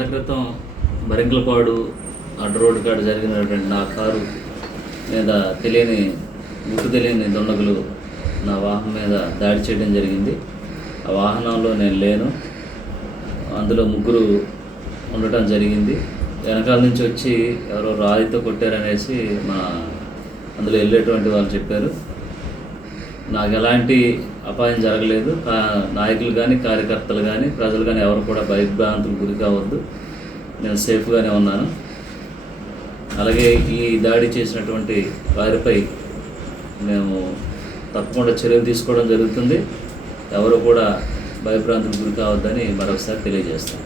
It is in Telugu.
గంట క్రితం బరింకలపాడు అడ్డు రోడ్డు కాడ జరిగినటువంటి నా కారు మీద గుర్తు తెలియని దుండగులు నా వాహనం మీద దాడి చేయడం జరిగింది. ఆ వాహనంలో నేను లేను. అందులో ముగ్గురు ఉండటం జరిగింది. వెనకాల నుంచి వచ్చి ఎవరో రాయితో కొట్టారనేసి అందులో వెళ్ళేటువంటి వాళ్ళు చెప్పారు. నాకు ఎలాంటి అపాయం జరగలేదు. నాయకులు కానీ, కార్యకర్తలు కానీ, ప్రజలు కానీ ఎవరు కూడా భయభ్రాంతులకు గురి కావద్దు. నేను సేఫ్గానే ఉన్నాను. అలాగే ఈ దాడి చేసినటువంటి వారిపై మేము తప్పకుండా చర్యలు తీసుకోవడం జరుగుతుంది. ఎవరు కూడా భయభ్రాంతులకు గురి కావద్దని మరొకసారి తెలియజేస్తాం.